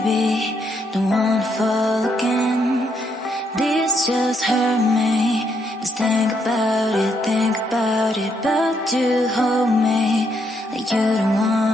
baby, don't wanna fall again. This just hurt me. Just think about it, but you hold me like you don't want